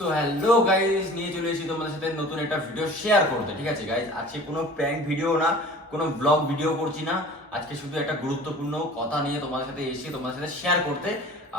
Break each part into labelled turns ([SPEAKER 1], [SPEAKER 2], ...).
[SPEAKER 1] তো hello guys নিয়ে চলে এসেছি তোমাদের সাথে নতুন একটা ভিডিও শেয়ার করতে ঠিক আছে গাইজ আজকে কোনো প্র্যাঙ্ক ভিডিও না কোনো ব্লগ ভিডিও করছি না। আজকে শুধু একটা গুরুত্বপূর্ণ কথা নিয়ে তোমাদের সাথে এসে তোমাদের সাথে শেয়ার করতে।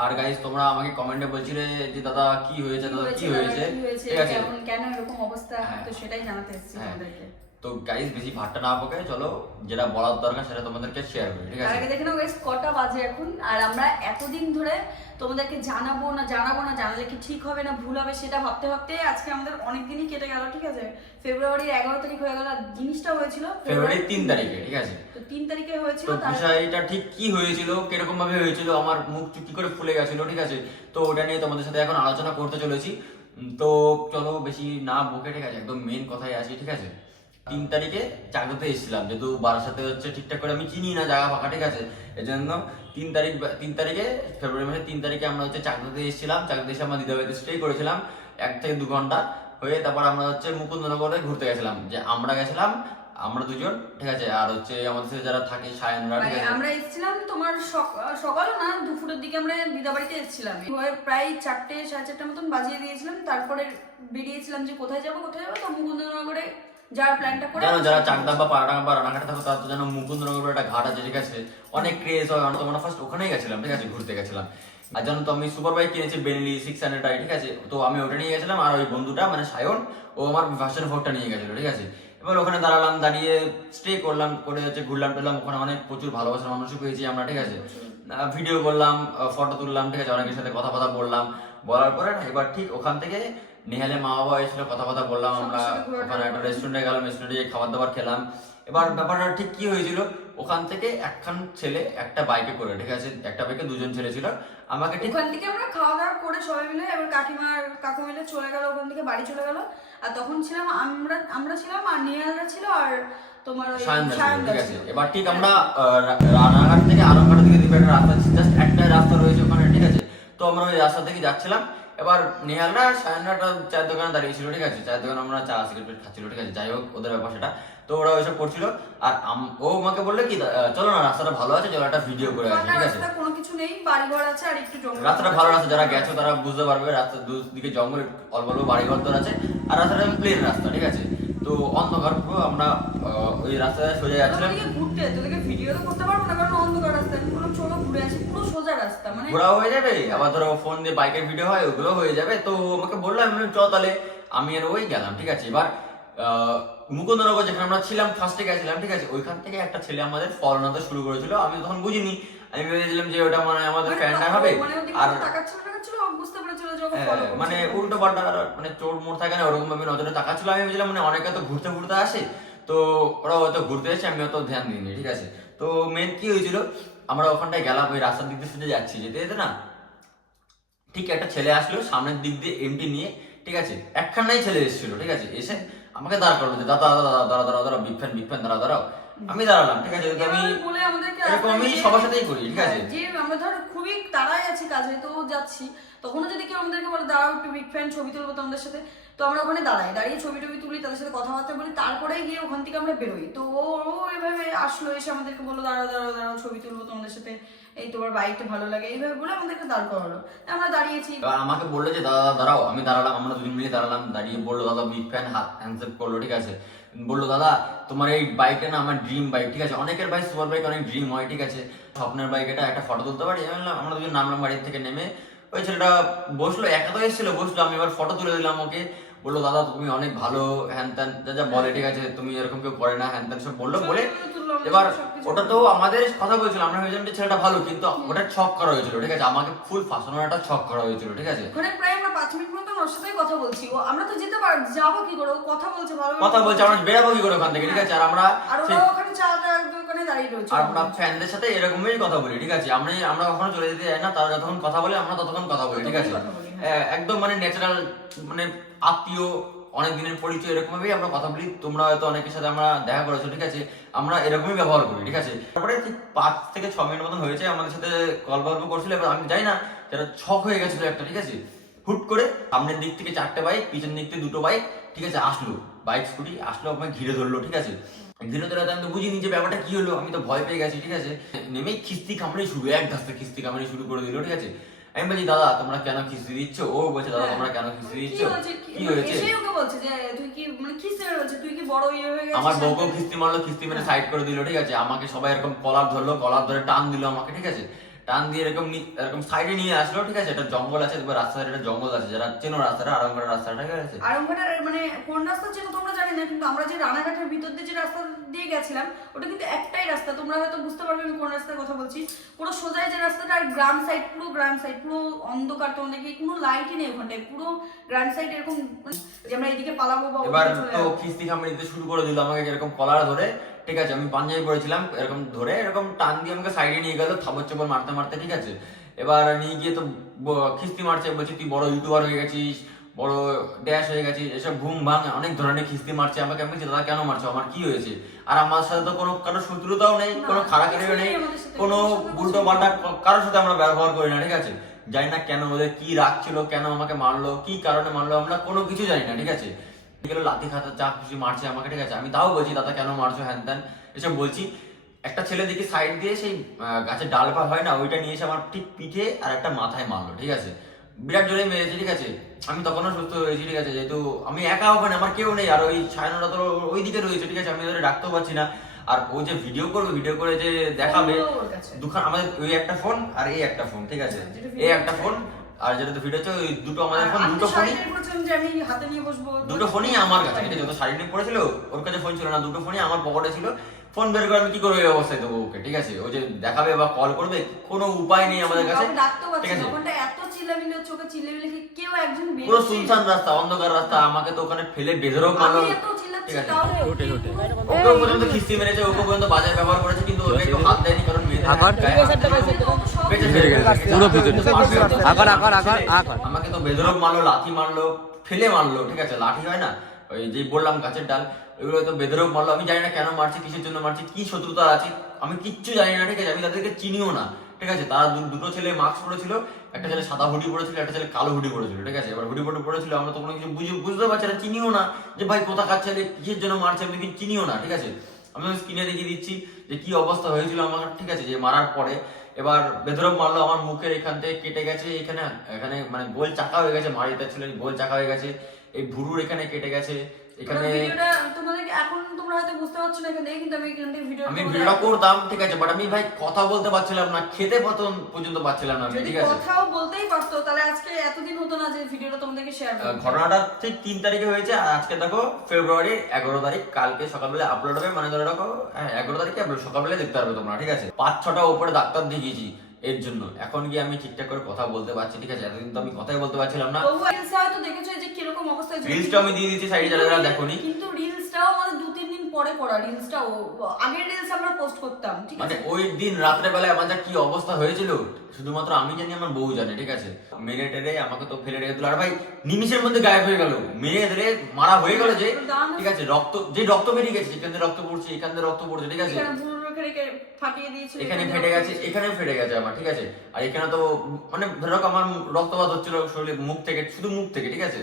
[SPEAKER 1] আর গাইজ তোমরা আমাকে কমেন্টে বলছিলে যে দাদা কি হয়েছে? দাদা কি হয়েছে? ঠিক আছে?
[SPEAKER 2] কেন এরকম অবস্থা?
[SPEAKER 1] হ্যাঁ।
[SPEAKER 2] তো সেটাই জানাতে এসেছি
[SPEAKER 1] হ্যাঁ।
[SPEAKER 2] তোমাদেরকে।
[SPEAKER 1] তো গাইস বেশি ভাটটা না পকে চলো যেটা বলার দরকার সেটা তোমাদেরকে শেয়ার করি ঠিক আছে?
[SPEAKER 2] আগে দেখে নাও guys, কটা বাজে এখন আর আমরা এতদিন ধরে তোমাদেরকে জানাব না জানাব না জানালে কি ঠিক হবে না ভুল হবে সেটা ভাবতে ভাবতে আজকে আমাদের অনেক দিনই কেটে গেল ঠিক আছে? ফেব্রুয়ারির এগারো তারিখ হয়ে গেল আর জিনিসটা হয়েছিল
[SPEAKER 1] ফেব্রুয়ারির তিন তারিখে ঠিক আছে?
[SPEAKER 2] তো তিন তারিখে হয়েছিল
[SPEAKER 1] বিষয়টা ঠিক কি হয়েছিল কীরকম ভাবে হয়েছিল আমার মুখ চুকি করে ফুলে গেছিল ঠিক আছে? তো ওটা নিয়ে তোমাদের সাথে এখন আলোচনা করতে চলেছি। তো চলো বেশি না বকে ঠিক আছে? একদম মেন কথায় আসি ঠিক আছে? তিন তারিখে চাকরিতে এসেছিলাম। যেহেতু বারার সাথে হচ্ছে ঠিকঠাক করে আমি চিনি না জায়গা ফাঁকা ঠিক আছে? এজন্য তিন তারিখ তিন তারিখে ফেব্রুয়ারি মাসের তিন তারিখে আমরা হচ্ছে চাকরিতে এসেছিলাম। চাকরিতে এসে আমরা দিদাবাড়িতে স্টে করেছিলাম এক থেকে দু ঘণ্টা। হয়ে তারপর আমরা হচ্ছে মুকুন্দনগরে ঘুরতে গেছিলাম। যে আমরা গেছিলাম আমরা দুজন ঠিক আছে? আর হচ্ছে আমাদের সাথে যারা থাকে সায়নরা ঠিক
[SPEAKER 2] মানে
[SPEAKER 1] আছে?
[SPEAKER 2] আমরা এসেছিলাম তোমার সকাল না দুপুরের দিকে আমরা দিদাবাড়িতে এসেছিলাম। প্রায় চারটে সাড়ে চারটে মতন বাজিয়ে দিয়েছিলাম। তারপরে বেরিয়েছিলাম যে কোথায় যাব কোথায় যাব তো মুকুন্দনগরে যাওয়ার প্ল্যানটা করে
[SPEAKER 1] জানো যারা চাকদা বা পাড়াডাঙ্গা বা রানাঘাটে থাকো তারা তো জানো মুকুন্দনগর একটা ঘাট আছে ঠিক আছে। অনেক ক্রেজ হয় আমরা তো আমরা ফার্স্ট ওখানেই গেছিলাম ঠিক আছে ঘুরতে গেছিলাম। আর জানো তো আমি সুপার বাইক কিনেছি বেনলি সিক্স হান্ড্রেড ঠিক আছে। তো আমি ওটা নিয়ে গেছিলাম আর ওই বন্ধুটা মানে সায়ন ও আমার ভার্সন ফোরটা নিয়ে গেছিল ঠিক আছে। এবার ওখানে দাঁড়ালাম দাঁড়িয়ে স্টে করলাম করে হচ্ছে ঘুরলাম টুরলাম ওখানে অনেক প্রচুর ভালোবাসার মানুষও পেয়েছি আমরা ঠিক আছে। ভিডিও করলাম ফটো তুললাম ঠিক আছে অনেকের সাথে কথা কথা বললাম। বলার পরে এবার ঠিক ওখান থেকে নেহালে মা বাবা এসেছিল কথা কথা বললাম আমরা। ওখানে একটা রেস্টুরেন্টে গেলাম রেস্টুরেন্টে গিয়ে খাবার দাবার খেলাম। এবার ব্যাপারটা ঠিক কি হয়েছিল ওখান থেকে একখান ছেলে একটা বাইকে করে ঠিক আছে? একটা বাইকে দুজন ছেলে ছিল। আমাকে ঠিক
[SPEAKER 2] ওখান থেকে আমরা খাওয়া দাওয়া করে সবাই মিলে এবার কাকিমার কাকু মিলে চলে গেল ওখান থেকে বাড়ি চলে গেল। আর তখন ছিলাম আমরা আমরা ছিলাম আর নিয়ালরা ছিল আর তোমার ওই
[SPEAKER 1] ঠিক আছে? এবার ঠিক আমরা রানাঘাট থেকে দিকে দিকে একটা রাস্তা জাস্ট একটাই রাস্তা রয়েছে ওখানে ঠিক আছে? তো আমরা ওই রাস্তা থেকে যাচ্ছিলাম। এবার নেহালরা একটা চায়ের দোকানে দাঁড়িয়েছিল ঠিক আছে? চায়ের দোকানে আমরা চা সিগারেট খাচ্ছিল ঠিক আছে? যাই হোক ওদের ব্যাপার সেটা। তো ওরা ওইসব করছিল। আর ও আমাকে বলল কি চলো না রাস্তাটা ভালো আছে চলো একটা ভিডিও করে আসি ঠিক আছে?
[SPEAKER 2] কোনো কিছু নেই বাড়িঘর আছে আর একটু জঙ্গল।
[SPEAKER 1] রাস্তাটা ভালো রাস্তা যারা গেছো তারা বুঝতে পারবে রাস্তা দুদিকে জঙ্গল অল্প অল্প বাড়ি ঘর দর আছে। আর রাস্তাটা প্লেন রাস্তা ঠিক আছে? তো অন্ধকার পুরো আমরা ওই রাস্তায় সোজা যাচ্ছিলাম।
[SPEAKER 2] ঘুরতে তোদেরকে ভিডিও তো করতে পারব না কারণ অন্ধকার রাস্তা বললাম চলো ঘুরে আসি পুরো সোজা রাস্তা মানে
[SPEAKER 1] ঘোরাও হয়ে যাবে আবার ধরো ফোন দিয়ে বাইকের ভিডিও হয় ওগুলো হয়ে যাবে তো আমাকে বলল আমি বললাম, চ তাহলে আমি আর ওই গেলাম ঠিক আছে? এবার আহ, মুকুন্দনগর যেখানে আমরা ছিলাম ফার্স্টে গেছিলাম ঠিক আছে? ওইখান থেকে একটা ছেলে আমাদের ফলো আনতে শুরু করেছিল আমি তখন বুঝিনি আমি ভেবেছিলাম যে ওটা মানে আমাদের ফ্যানটা হবে
[SPEAKER 2] মানে
[SPEAKER 1] আর মানে উল্টো পাল্টা মানে চোর মোড় থাকে না ওরকম ভাবে নজরে তাকাচ্ছিল। আমি ভেবেছিলাম মানে অনেকে তো ঘুরতে ঘুরতে আসে তো ওরা হয়তো ঘুরতে এসে আমি অত ধ্যান দিইনি ঠিক আছে? তো মেন কি হয়েছিল আমরা ওখানটায় গেলাম ওই রাস্তার দিক দিয়ে যাচ্ছি যেতে যেতে না ঠিক একটা ছেলে আসলো সামনের দিক দিয়ে এমটি নিয়ে ঠিক আছে? একখানাই ছেলে এসেছিল ঠিক আছে? এসে আমাকে দাঁড় করল যে দাদা দাদা দাদা দাঁড়া দাঁড়া দাঁড়া বিগ ফ্যান বিগ ফ্যান দাঁড়া দাঁড়াও। আমি দাঁড়ালাম ঠিক আছে? তো আমি
[SPEAKER 2] বলে আমাদেরকে
[SPEAKER 1] এরকম আমি সবার সাথেই করি ঠিক আছে?
[SPEAKER 2] হ্যাঁ, যে আমরা ধর খুবই তাড়াই আছি কাজে তো যাচ্ছি। তখনও যদি কেউ আমাদেরকে বলে দাঁড়াও একটু বিগ ফ্যান ছবি তুলবো তোমাদের সাথে তো আমরা ওখানে দাঁড়াই দাঁড়িয়ে ছবি টবি তুলি তাদের সাথে কথাবার্তা বলি তারপরে গিয়ে ওখান থেকে আমরা বেরোই। তো ও এভাবে আসলো এসে আমাদেরকে বলল দাঁড়াও দাঁড়াও দাঁড়াও ছবি তুলবো তোমাদের সাথে এই তোমার বাইকটা ভালো লাগে এইভাবে বলে আমাদেরকে দাঁড় করালো। আমরা দাঁড়িয়েছি।
[SPEAKER 1] আমাকে বলল যে দাদা দাদা, দাঁড়াও আমি দাঁড়ালাম আমরা দুজন মিলে দাঁড়ালাম। দাঁড়িয়ে বলল দাদা বিগ ফ্যান হাত হ্যান্ডসেপ করল ঠিক আছে? বলল, দাদা, তোমার এই বাইকটা না আমার ড্রিম বাইক ঠিক আছে? অনেকের বাইক সুপার বাইক অনেক ড্রিম হয়, ঠিক আছে? স্বপ্নের বাইক এটা, একটা ফটো তুলতে পারি? আমরা দুজন নামলাম বাড়ির থেকে নেমে। ওই ছেলেটা বসল, একা তো এসেছিল, বসল, আমি এবার ফটো তুলে দিলাম ওকে। বলল, দাদা, তুমি অনেক ভালো, হ্যান ত্যান, যা যা বলে, ঠিক আছে? তুমি এরকম কেউ করে না, হ্যান ত্যান, সব বলল, বলে এবার ওটা তো আমাদের কথা বলছিল আমরা ভেবেছিলাম যে ছেলেটা ভালো কিন্তু ওটা ছক করা হয়েছিল ঠিক আছে? আমাকে ফুল একটা ছক করা হয়েছিল ঠিক আছে?
[SPEAKER 2] ওখানে প্রায় আমরা পাঁচ মিনিট মতন ওর সাথেই কথা বলছি। ও আমরা তো যেতে পার যাব কি করে? ও কথা বলছে ভালো
[SPEAKER 1] কথা বলছে আমরা বেরাবো কি করে ওখান থেকে ঠিক আছে? আর আমরা
[SPEAKER 2] আর ওরা ওখানে চা দোকানে দাঁড়িয়ে রয়েছে।
[SPEAKER 1] আর আমরা ফ্যানদের সাথে এরকমই কথা বলি ঠিক আছে? আমরা আমরা কখনো চলে যেতে যাই না তারা যতক্ষণ কথা বলে আমরা ততক্ষণ কথা বলি ঠিক আছে?
[SPEAKER 2] হ্যাঁ।
[SPEAKER 1] একদম মানে ন্যাচারাল মানে আত্মীয় অনেক দিনের পরিচয় এরকম ভাবেই আমরা কথা বলি। তোমরা হয়তো অনেকের সাথে আমরা দেখা করেছ, ঠিক আছে? আমরা এরকমই ব্যবহার করি, ঠিক আছে? তারপরে ঠিক পাঁচ থেকে ছ মিনিট মতন হয়েছে, আমাদের সাথে গল্প গল্প করছিল, এবার আমি যাই না যেটা ছক হয়ে গেছিল একটা, ঠিক আছে? হুট করে সামনের দিক থেকে চারটে বাইক, পিছনের দিক থেকে দুটো বাইক, ঠিক আছে, আসলো। বাইক, স্কুটি, আসলো আমাকে ঘিরে ধরলো, ঠিক আছে? ঘিরে ধরে আমি তো বুঝিনি যে ব্যাপারটা কি হলো, আমি তো ভয় পেয়ে গেছি, ঠিক আছে? নেমেই খিস্তি কামড়ে শুরু, এক ধাস্তে খিস্তি কামড়ে শুরু করে দিল, ঠিক আছে? আমি বলি দাদা তোমরা কেন খিচুড়ি দিচ্ছ? ও বলছে দাদা
[SPEAKER 2] হ্যাঁ।
[SPEAKER 1] তোমরা কেন খিচুড়ি দিচ্ছ?
[SPEAKER 2] কি হয়েছে? কি
[SPEAKER 1] হয়েছে?
[SPEAKER 2] এসেই ওকে বলছে যে তুই কি মানে খিচুড়ি হয়েছে তুই কি বড় ইয়ে হয়ে গেছিস
[SPEAKER 1] আমার বউকে খিচুড়ি মারলো কিস্তি মেরে সাইড করে দিল ঠিক আছে? আমাকে সবাই এরকম কলার ধরলো কলার ধরে টান দিল আমাকে ঠিক আছে? টান দিয়ে এরকম এরকম সাইডে নিয়ে আসলো ঠিক আছে? একটা জঙ্গল আছে এবার রাস্তার একটা জঙ্গল আছে। যারা চেনো রাস্তাটা আরামগড় রাস্তাটা ঠিক আছে?
[SPEAKER 2] আরম্ভটার মানে কোন রাস্তা ছিল তোমরা জানি না কিন্তু আমরা যে রানাঘাটের ভিতর দিয়ে যে রাস্তা দিয়ে গেছিলাম ওটা কিন্তু একটাই রাস্তা। তোমরা হয়তো বুঝতে পারবে আমি কোন রাস্তার কথা বলছি। পুরো সোজাই যে রাস্তাটা আর গ্রাম সাইড পুরো গ্রাম সাইড পুরো অন্ধকার তো তোমাদেরকে কোনো লাইটই নেই ওখানটায়। পুরো গ্রাম সাইড এরকম মানে যে আমরা এদিকে পালাবো বা
[SPEAKER 1] এবার তো। কিস্তি খামড়ি দিতে শুরু করে দিল আমাকে এরকম কলার ধরে। ঠিক আছে আমি পাঞ্জাবি পরেছিলাম এরকম ধরে এরকম টান দিয়ে আমাকে সাইডে নিয়ে গেল থাবর চপর মারতে মারতে ঠিক আছে? এবার নিয়ে গিয়ে তো কিস্তি মারছে বলছে তুই বড় ইউটিউবার হয়ে গেছিস বড় ড্যাশ হয়ে গেছিস এসব ঘুম ভাঙ। অনেক ধরনের কিস্তি মারছে আমাকে আমি দাদা কেন মারছো? আমার কি হয়েছে? আর আমার সাথে তো কোনো কারও শত্রুতাও নেই কোনো খারাপ
[SPEAKER 2] কিছু
[SPEAKER 1] নেই কোনো উল্টো পাল্টা কারোর সাথে আমরা ব্যবহার করি না ঠিক আছে? জানি না কেন ওদের কি রাগ ছিল কেন আমাকে মারলো কি কারণে মারলো আমরা কোনো কিছু জানি না ঠিক আছে? গেল খাতা যা খুশি মারছে আমাকে ঠিক আছে? আমি তাও বলছি দাদা কেন মারছো? হ্যান ত্যান। এসব বলছি একটা ছেলে দিকে সাইড দিয়ে সেই গাছের হয় না ওইটা নিয়ে এসে আমার ঠিক পিঠে আর একটা মাথায় মারলো ঠিক আছে? বিরাট জোরে মেরেছে ঠিক আছে? আমি তখনও সুস্থ হয়েছি ঠিক আছে? যেহেতু আমি একা ওখানে আমার কেউ নেই আর ওই ছায়ানোটা তো ওই দিকে রয়েছে ঠিক আছে? আমি ওদের ডাকতেও পারছি না। আর ও যে ভিডিও করবে ভিডিও করে যে দেখাবে দুখান আমাদের ওই একটা ফোন আর এই একটা ফোন ঠিক আছে? এই একটা ফোন আর যেটা ভিডিও হচ্ছে ওই দুটো আমাদের ফোন দুটো ফোনই
[SPEAKER 2] হাতে নিয়ে বসবো
[SPEAKER 1] দুটো ফোনই আমার কাছে ঠিক আছে যত শাড়ি নিয়ে পড়েছিল ওর কাছে ফোন ছিল না দুটো ফোনই আমার পকেটে ছিল। ফোন বের করে আমি কি করব এই অবস্থায় দেবো ওকে ঠিক আছে? ও যে দেখাবে বা কল করবে কোনো উপায় নেই আমাদের কাছে ঠিক আছে?
[SPEAKER 2] এত কেউ একজন
[SPEAKER 1] পুরো সুনসান রাস্তা অন্ধকার রাস্তা আমাকে তো ওখানে ফেলে বেধরক মারলো
[SPEAKER 2] আমি এত চিল্লাচ্ছি
[SPEAKER 1] ঠিক আছে
[SPEAKER 2] তাহলে
[SPEAKER 1] ওকেও পর্যন্ত খিস্তি মেরেছে ওকে পর্যন্ত বাজার ব্যবহার করেছে কিন্তু ওকে একটু হাত দেয়নি কারণ মেয়েদের
[SPEAKER 3] আকার?
[SPEAKER 1] গায়ে হাত। দিলে তো বেঁচে
[SPEAKER 3] ভিতরে
[SPEAKER 1] যাবে।
[SPEAKER 3] গেছে, পুরো ভিতরে। আকার, আকার, আকার, আকার।
[SPEAKER 1] আমাকে তো বেদরক মারলো লাঠি মারলো ফেলে মারলো ঠিক আছে লাঠি হয় না? ওই যে বললাম গাছের ডাল ওইগুলো তো বেদরক মারলো। আমি জানি না কেন মারছে কিসের জন্য মারছে কি শত্রুতা আছে আমি কিচ্ছু জানি না ঠিক আছে? আমি তাদেরকে চিনিও না। ঠিক আছে, তারা দুটো ছেলে মাস্ক পরেছিল, একটা ছেলে সাদা হুডি পরেছিল, একটা ছেলে কালো হুডি পরেছিল, ঠিক আছে? এবার হুডি পরে পরেছিল, আমরা তো কোনো কিছু বুঝে বুঝতে পারছি না, চিনিও না যে ভাই কোথাকার ছেলে কিসের জন্য মারছে, আমি কিন্তু চিনিও না, ঠিক আছে? আমি স্ক্রিনে দেখিয়ে দিচ্ছি যে কি অবস্থা হয়েছিল আমার, ঠিক আছে? যে মারার পরে, এবার বেদরক মারলো আমার মুখের এখান থেকে, কেটে গেছে এখানে এখানে মানে গোল চাকা হয়ে গেছে, মারিতে ছিল, গোল চাকা হয়ে গেছে, এই ভুরুর এখানে কেটে গেছে এখানে
[SPEAKER 2] ভিডিওটা তোমাদেরকে এখন তোমরা হয়তো বুঝতে পারছ না এখান কিন্তু আমি এখান থেকে ভিডিও
[SPEAKER 1] আমি ভিডিওটা করতাম ঠিক আছে বাট আমি ভাই কথা বলতে পারছিলাম না খেতে পতন পর্যন্ত পারছিলাম না ঠিক আছে।
[SPEAKER 2] কথাও বলতেই পারতো তাহলে আজকে এতদিন হতো না যে ভিডিওটা তোমাদেরকে শেয়ার
[SPEAKER 1] আহ, ঘটনাটা ঠিক তিন তারিখে হয়েছে আর আজকে দেখো ফেব্রুয়ারি এগারো তারিখ কালকে সকালবেলা আপলোড হবে মানে ধরে রাখো হ্যাঁ এগারো তারিখে আপলোড সকালবেলা দেখতে পারবে তোমরা ঠিক আছে। পাঁচ ছটা উপরে ডাক্তার দেখিয়েছি এর জন্য। এখন গিয়ে আমি ঠিকঠাক করে কথা বলতে পারছি ঠিক আছে? এতদিন তো আমি কথাই বলতে পারছিলাম না।
[SPEAKER 2] তবুও রিলসে হয়তো দেখেছ যে কীরকম অবস্থায় ছিল।
[SPEAKER 1] রিলসটা আমি দিয়ে দিচ্ছি সাইডে যারা যারা দেখোনি।
[SPEAKER 2] কিন্তু রিলসটাও আমাদের দু তিন দিন পরে করা। রিলসটাও আগের রিলস আমরা পোস্ট করতাম ঠিক আছে?
[SPEAKER 1] মানে ওই দিন রাত্রে বেলায় আমার যা কি অবস্থা হয়েছিল শুধুমাত্র আমি জানি আমার বউ জানে ঠিক আছে? মেরে টেরে আমাকে তো ফেলে রেখে দিল। আর ভাই নিমিষের মধ্যে গায়েব হয়ে গেল। মেরে ধরে মারা হয়ে গেল যে ঠিক আছে? রক্ত যে রক্ত বেরিয়ে গেছে এখান থেকে রক্ত পড়ছে এখান থেকে রক্ত পড়ছে ঠিক আছে?
[SPEAKER 2] এখানে ফাটিয়ে দিয়েছিল
[SPEAKER 1] ফেটে গেছে এখানেও ফেটে গেছে আমার ঠিক আছে? আর এখানে তো মানে ধরো আমার রক্তপাত হচ্ছিল শরীরে মুখ থেকে শুধু মুখ থেকে ঠিক আছে?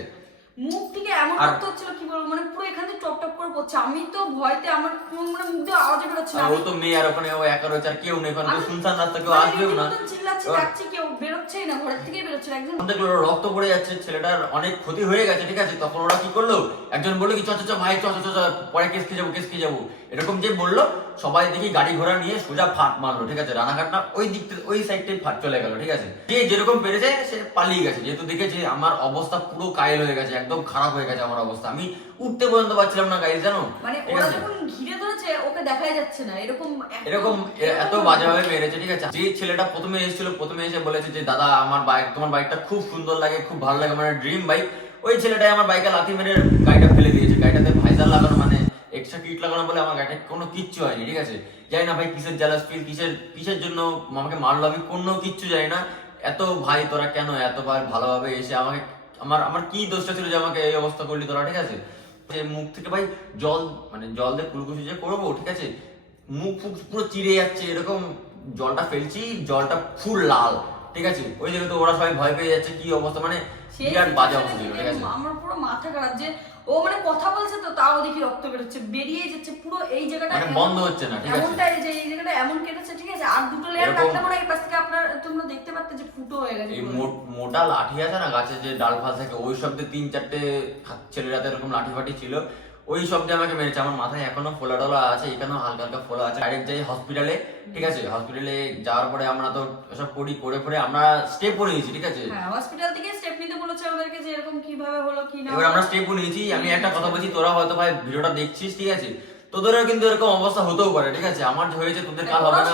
[SPEAKER 2] মুখ থেকে এমন রক্ত হচ্ছিল কি বলব মানে পুরো এখান থেকে টপ টপ করে পড়ছে। আমি তো ভয়তে আমার কোন- মানে মুখ দিয়ে আওয়াজ বেরোচ্ছে না
[SPEAKER 1] ও তো মেয়ে আর ওখানে ও একা রয়েছে আর কেউ নেই। তো শুনশান রাস্তা কেউ আসবেও না।
[SPEAKER 2] চিল্লাচ্ছি ডাকছি কেউ বেরোচ্ছেই না ঘরের বেরোচ্ছে না একজন।
[SPEAKER 1] দেখল রক্ত পড়ে যাচ্ছে ছেলেটার অনেক ক্ষতি হয়ে গেছে ঠিক আছে? তখন ওরা কি করল? একজন বলল কি চ চ ভাই চ চ পরে কেস খেয়ে যাব কেস খেয়ে যাব। এরকম যে বলল সবাই দেখি গাড়ি ঘোড়া নিয়ে সোজা ফাট মারলো ঠিক আছে? রানাঘাট না ওই দিক থেকে ওই সাইডটাই ফাট চলে গেল ঠিক আছে? যে যেরকম পেরেছে সে পালিয়ে গেছে। যেহেতু দেখেছে আমার অবস্থা পুরো কায়েল হয়ে গেছে একদম খারাপ হয়ে গেছে আমার অবস্থা। আমি উঠতে পর্যন্ত পারছিলাম না গাড়ি জানো?
[SPEAKER 2] মানে ওরা যখন ঘিরে ধরেছে ওকে দেখাই যাচ্ছে না। এরকম
[SPEAKER 1] এরকম এত বাজেভাবে মেরেছে ঠিক আছে? যে ছেলেটা প্রথমে এসেছিল প্রথমে এসে বলেছে যে দাদা আমার বাইক তোমার বাইকটা খুব সুন্দর লাগে খুব ভালো লাগে মানে ড্রিম বাইক ওই ছেলেটাই আমার বাইকে লাথি মেরে গাড়িটা ফেলে দিয়েছে। গাড়িটাতে ভাইজার লাগানো মানে এক্সট্রা কিট লাগানো বলে আমার গাড়িটা কোনো কিচ্ছু হয়নি ঠিক আছে? জানি না ভাই কিসের জ্যালাস ফিল কিসের কিসের জন্য আমাকে মারলো আমি কোনো কিচ্ছু জানি না। এত ভাই তোরা কেন এত ভাই ভালোভাবে এসে আমাকে আমার আমার কি দোষটা ছিল যে আমাকে এই অবস্থা করলি তোরা, ঠিক আছে? যে মুখ থেকে ভাই জল মানে জল দিয়ে কুলকুচি যে করব, ঠিক আছে? মুখ ফুক পুরো চিড়ে যাচ্ছে, এরকম জলটা ফেলছি, জলটা ফুল লাল, ঠিক আছে? ওই দেখে তো ওরা সবাই ভয় পেয়ে যাচ্ছে, কি অবস্থা? মানে বিরাট বাজে ঠিক আছে?
[SPEAKER 2] আমার পুরো মাথা খারাপ যে ও মানে কথা বলছে তো তাও দেখি রক্ত বেরোচ্ছে বেরিয়ে যাচ্ছে পুরো এই জায়গাটা
[SPEAKER 1] মানে বন্ধ হচ্ছে না ঠিক আছে?
[SPEAKER 2] এমনটা এই যে এই জায়গাটা এমন কেটেছে ঠিক আছে? আর দুটো লেয়ার কাটলে মনে এই পাশ থেকে আপনার তোমরা দেখতে পারতে যে ফুটো হয়ে গেছে
[SPEAKER 1] এই মোটা লাঠি আছে না গাছে যে ডাল ফাল থাকে ওই শব্দে তিন চারটে ছেলেরা এরকম লাঠি ফাটি ছিল। ওই শব্দে আমাকে মেরেছে আমার মাথায় এখনও ফোলা টোলা আছে এখানেও হালকা হালকা ফোলা আছে। ডাইরেক্ট যাই হসপিটালে ঠিক আছে? হসপিটালে যাওয়ার পরে আমরা তো সব পড়ি করে পড়ে আমরা স্টেপ পরে নিয়েছি ঠিক আছে?
[SPEAKER 2] হ্যাঁ হসপিটাল থেকে স্টেপ নিতে বলেছে আমাদেরকে যে এরকম কীভাবে হলো কি না
[SPEAKER 1] এবার আমরা স্টেপও নিয়েছি। আমি একটা কথা বলছি তোরা হয়তো ভাই ভিডিওটা দেখছিস ঠিক আছে? তোদেরও কিন্তু এরকম অবস্থা হতেও পারে ঠিক আছে? আমার হয়েছে তোদের কাল হবে না।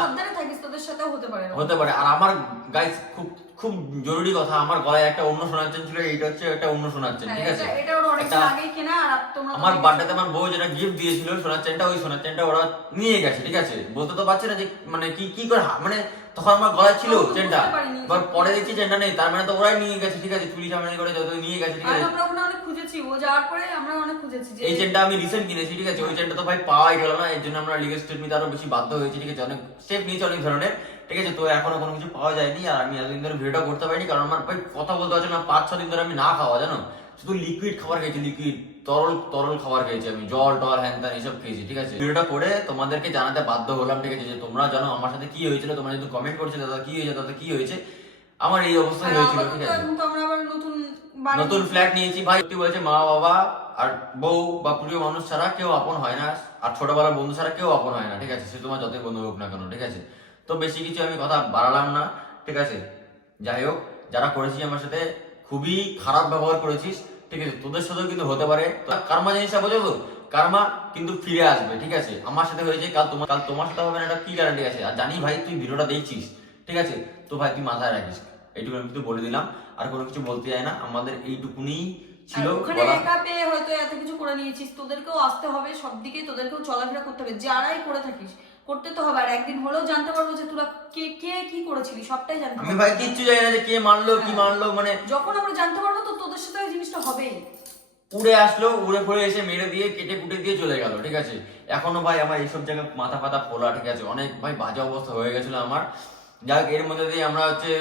[SPEAKER 2] তোদের সাথেও হতে পারে
[SPEAKER 1] হতে পারে। আর আমার গাইস খুব খুব জরুরি কথা আমার গলায় একটা অন্য শোনাচ্ছেন ছিল এইটা হচ্ছে একটা অন্য শোনাচ্ছেন
[SPEAKER 2] হ্যাঁ,
[SPEAKER 1] ঠিক আছে?
[SPEAKER 2] এটা- অনেক
[SPEAKER 1] একটা-
[SPEAKER 2] আগেই কেনা আর তোমরা
[SPEAKER 1] আমার বার্থডেতে আমার বউ যেটা গিফট দিয়েছিল সোনার চেনটা ওই সোনার চেনটা ওরা নিয়ে গেছে ঠিক আছে? বলতে তো পারছে না যে মানে কি কি করে মানে তখন আমার গলায় ছিল চেনটা এবার পরে দেখছি চেনটা নেই তার মানে তো ওরাই নিয়ে গেছে ঠিক আছে? চুরি চামারি করে যত নিয়ে গেছে ঠিক আছে?
[SPEAKER 2] আমরা অনেক খুঁজেছি ও যাওয়ার পরে আমরা অনেক খুঁজেছি
[SPEAKER 1] এই চেনটা আমি রিসেন্ট কিনেছি ঠিক আছে? ওই চেনটা তো ভাই পাওয়াই গেল না এর জন্য আমরা লিগেল স্টেপ নিতে আরও বেশি বাধ্য হয়েছি ঠিক আছে? অনেক স্টেপ নিয়েছি অনেক ধরনের ঠিক আছে? তো এখনও কোনো কিছু পাওয়া যায়নি আর আমি এতদিন ধরে ভিডিওটা করতে পারিনি কারণ আমার ভাই কথা বলতে পারছি না পাঁচ ছ দিন ধরে আমি না খাওয়া জানো? শুধু লিকুইড খাবার খেয়েছি লিকুইড তরল তরল খাবার খেয়েছি আমি। জল টল হ্যান ত্যান এইসব খেয়েছি ঠিক আছে? ভিডিওটা করে তোমাদেরকে জানাতে বাধ্য হলাম ঠিক আছে? যে তোমরা জানো আমার সাথে কি হয়েছিল তোমরা যদি কমেন্ট করছ দাদা কি হয়েছে দাদা কি হয়েছে? আমার এই অবস্থায়
[SPEAKER 2] আর
[SPEAKER 1] হয়েছিল ঠিক আছে?
[SPEAKER 2] নতুন
[SPEAKER 1] ফ্ল্যাট নিয়েছি। ভাই সত্যি বলেছে মা বাবা আর বউ বা প্রিয় মানুষ ছাড়া কেউ আপন হয় না আর ছোটবেলার বন্ধু ছাড়া কেউ আপন হয় না ঠিক আছে? সে তোমার যতই বন্ধু হোক না কেন ঠিক আছে? তো বেশি কিছু আমি কথা বাড়ালাম না ঠিক আছে? যাই হোক যারা করেছি আমার সাথে খুবই খারাপ ব্যবহার করেছিস। ঠিক আছে তোদের সাথেও কিন্তু হতে পারে। তো কার্মা জিনিসটা বোঝো তো? কার্মা কিন্তু ফিরে আসবে ঠিক আছে? আমার সাথে হয়েছে কাল তোমার কাল তোমার সাথে হবে না এটা কি গ্যারান্টি আছে? আর জানি ভাই তুই ভিডিওটা দেখছিস ঠিক আছে? তো ভাই তুই মাথায় রাখিস। এইটুকু আমি কিন্তু বলে দিলাম আর কোনো কিছু বলতে চাই না। আমাদের এইটুকুনি ছিল
[SPEAKER 2] ওখানে একা পেয়ে হয়তো এত কিছু করে নিয়েছিস। তোদেরকেও আসতে হবে সব দিকে তোদেরকেও চলাফেরা করতে হবে। যারাই করে থাকিস করতে তো হবে আর একদিন হলেও জানতে পারব যে তোরা কে কে কি করেছিলি সবটাই জানতে
[SPEAKER 1] আমি ভাই কিচ্ছু জানি না যে কে মানলো কি মানলো মানে
[SPEAKER 2] যখন আমরা জানতে পারব তো তোদের সাথে ওই জিনিসটা হবেই।
[SPEAKER 1] উড়ে আসলো উড়ে ফুড়ে এসে মেরে দিয়ে কেটে কুটে দিয়ে চলে গেল ঠিক আছে? এখনও ভাই আমার এইসব জায়গায় মাথা ফাতা ফোলা ঠিক আছে? অনেক ভাই বাজে অবস্থা হয়ে গেছিল আমার। যাক এর মধ্যে দিয়ে আমরা হচ্ছে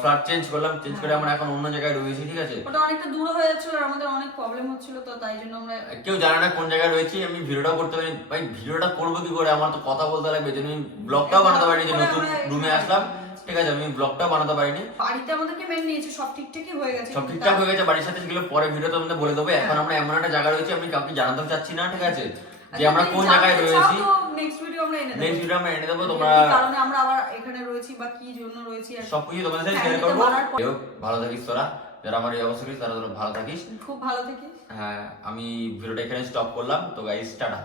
[SPEAKER 1] ফ্ল্যাট চেঞ্জ করলাম চেঞ্জ করে আমরা এখন অন্য জায়গায় রয়েছি ঠিক আছে?
[SPEAKER 2] ওটা অনেকটা দূর হয়ে যাচ্ছিল আর আমাদের অনেক প্রবলেম হচ্ছিল তো তাই জন্য আমরা
[SPEAKER 1] কেউ জানে না কোন জায়গায় রয়েছি আমি ভিডিওটা করতে পারি ভাই ভিডিওটা করব কি করে? আমার তো কথা বলতে লাগবে যে আমি ব্লগটাও বানাতে পারিনি যে নতুন রুমে আসলাম ঠিক আছে আমি ব্লগটাও বানাতে পারিনি।
[SPEAKER 2] বাড়িতে আমাদেরকে মেনে নিয়েছে সব ঠিকঠাকই হয়ে গেছে।
[SPEAKER 1] সব ঠিকঠাক হয়ে গেছে বাড়ির সাথে সেগুলো পরে ভিডিও তোমাদের বলে দেবো এখন আমরা এমন একটা জায়গায় রয়েছি আমি কাউকে জানাতেও চাচ্ছি না ঠিক আছে? যে আমরা কোন জায়গায় রয়েছি?
[SPEAKER 2] নেক্সট ভিডিও আমরা এনে দেব।
[SPEAKER 1] নেক্সট ভিডিও আমরা এনে দেব তোমরা
[SPEAKER 2] কি কারণে আমরা আবার এখানে রয়েছি বা কি জন্য রয়েছি
[SPEAKER 1] সবকিছু তোমাদের সাথে
[SPEAKER 2] হ্যাঁ,
[SPEAKER 1] শেয়ার করব। করব ভালো থাকিস তোরা। যারা আমার এই অবস্থা করিস তারা তোরা ভালো থাকিস।
[SPEAKER 2] খুব ভালো থাকিস।
[SPEAKER 1] হ্যাঁ আমি ভিডিওটা এখানে স্টপ করলাম। তো গাইস টাটা।